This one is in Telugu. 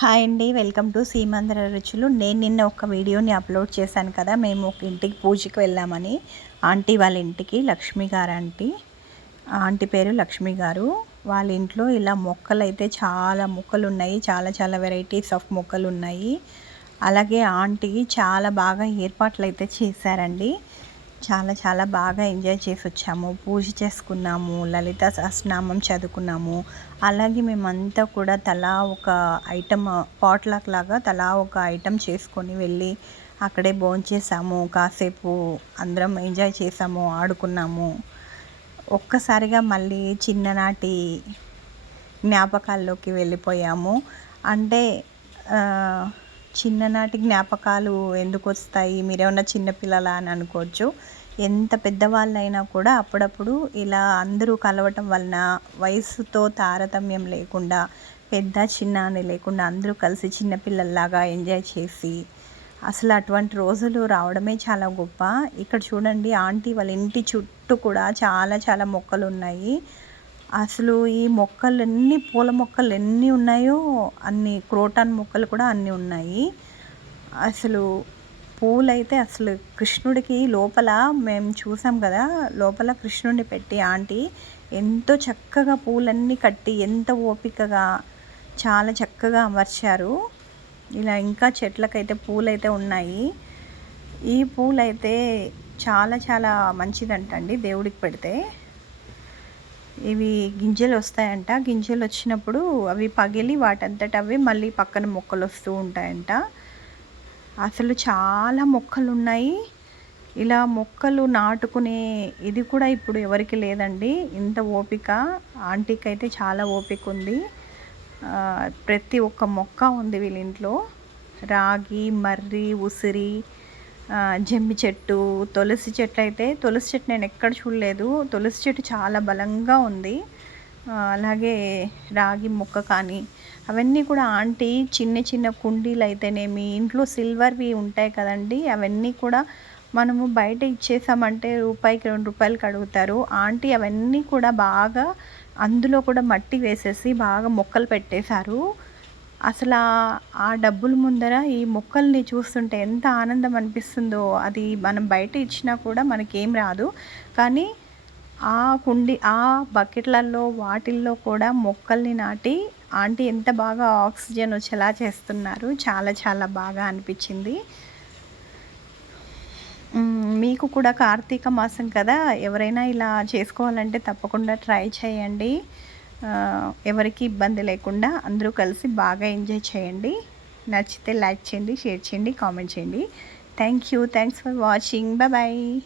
హాయ్ అండి వెల్కమ్ టు సీమందర రుచులు. నేను నిన్న ఒక వీడియోని అప్లోడ్ చేశాను కదా మేము ఒక ఇంటికి పూజకి వెళ్ళామని. ఆంటీ వాళ్ళ ఇంటికి లక్ష్మి గారు ఆంటీ. ఆంటీ పేరు లక్ష్మి గారు. వాళ్ళ ఇంట్లో ఇలా మొక్కలు అయితే చాలా మొక్కలు ఉన్నాయి చాలా చాలా వెరైటీస్ ఆఫ్ మొక్కలు ఉన్నాయి అలాగే ఆంటీ చాలా బాగా ఏర్పాట్లు అయితే చేశారండి. చాలా చాలా బాగా ఎంజాయ్ చేసి వచ్చాము పూజ చేసుకున్నాము లలిత సహస్రనామం చదువుకున్నాము. అలాగే మేమంతా కూడా తలా ఒక ఐటమ్ పాట్లాక్ లాగా తలా ఒక ఐటమ్ చేసుకొని వెళ్ళి అక్కడే భోంచేసాము కాసేపు అందరం ఎంజాయ్ చేసాము ఆడుకున్నాము. ఒక్కసారిగా మళ్ళీ చిన్ననాటి జ్ఞాపకాల్లోకి వెళ్ళిపోయాము. అంటే చిన్ననాటి జ్ఞాపకాలు ఎందుకు వస్తాయి మీరేమన్నా చిన్నపిల్లలా అని అనుకోవచ్చు. ఎంత పెద్దవాళ్ళైనా కూడా అప్పుడప్పుడు ఇలా అందరూ కలవటం వలన వయసుతో తారతమ్యం లేకుండా పెద్ద చిన్న అని లేకుండా అందరూ కలిసి చిన్నపిల్లల్లాగా ఎంజాయ్ చేసి అసలు అటువంటి రోజులు రావడమే చాలా గొప్ప. ఇక్కడ చూడండి ఆంటీ వాళ్ళ ఇంటి చుట్టూ కూడా చాలా చాలా మొక్కలు ఉన్నాయి అసలు ఈ మొక్కలు ఎన్ని పూల మొక్కలు ఎన్ని ఉన్నాయో అన్ని క్రోటాన్ మొక్కలు కూడా అన్నీ ఉన్నాయి. అసలు పూలైతే అసలు కృష్ణుడికి లోపల మేము చూసాం కదా లోపల కృష్ణుడిని పెట్టి ఆంటీ ఎంతో చక్కగా పూలన్నీ కట్టి ఎంత ఓపికగా చాలా చక్కగా అమర్చారు. ఇలా ఇంకా చెట్లకైతే పూలైతే ఉన్నాయి. ఈ పూలైతే చాలా చాలా మంచిదంటండి దేవుడికి పెడితే. ఇవి గింజలు వస్తాయంట గింజలు వచ్చినప్పుడు అవి పగిలి వాటంతట అవి మళ్ళీ పక్కన మొక్కలు వస్తూ ఉంటాయంట. అసలు చాలా మొక్కలు ఉన్నాయి ఇలా మొక్కలు నాటుకునే ఇది కూడా ఇప్పుడు ఎవరికి లేదండి. ఇంత ఓపిక. ఆంటీకి అయితే చాలా ఓపిక ఉంది ప్రతి ఒక్క మొక్క ఉంది వీళ్ళ ఇంట్లో రాగి మర్రి ఉసిరి జమ్మి చెట్టు తులసి చెట్లు అయితే తులసి చెట్టు నేను ఎక్కడ చూడలేదు. తులసి చెట్టు చాలా బలంగా ఉంది. అలాగే రాగి మొక్క కానీ అవన్నీ కూడా ఆంటీ చిన్న చిన్న కుండీలు అయితేనేమి ఇంట్లో సిల్వర్వి ఉంటాయి కదండి అవన్నీ కూడా మనము బయట ఇచ్చేసామంటే రూపాయికి రెండు రూపాయలకి అడుగుతారు. ఆంటీ అవన్నీ కూడా బాగా అందులో కూడా మట్టి వేసేసి బాగా మొక్కలు పెట్టేశారు. అసలు ఆ డబ్బుల ముందర ఈ మొక్కల్ని చూస్తుంటే ఎంత ఆనందం అనిపిస్తుందో. అది మనం బయట ఇచ్చినా కూడా మనకేం రాదు. కానీ ఆ కుండి ఆ బకెట్లలో వాటిల్లో కూడా మొక్కల్ని నాటి ఆంటీ ఎంత బాగా ఆక్సిజన్ వచ్చేలా చేస్తున్నారు. చాలా చాలా బాగా అనిపించింది. మీకు కూడా కార్తీక మాసం కదా. ఎవరైనా ఇలా చేసుకోవాలంటే తప్పకుండా ట్రై చేయండి. ఎవరికి ఇబ్బంది లేకుండా అందరూ కలిసి బాగా ఎంజాయ్ చేయండి. నచ్చితే లైక్ చేయండి షేర్ చేయండి కామెంట్ చేయండి. Thank you. Thanks for watching. Bye.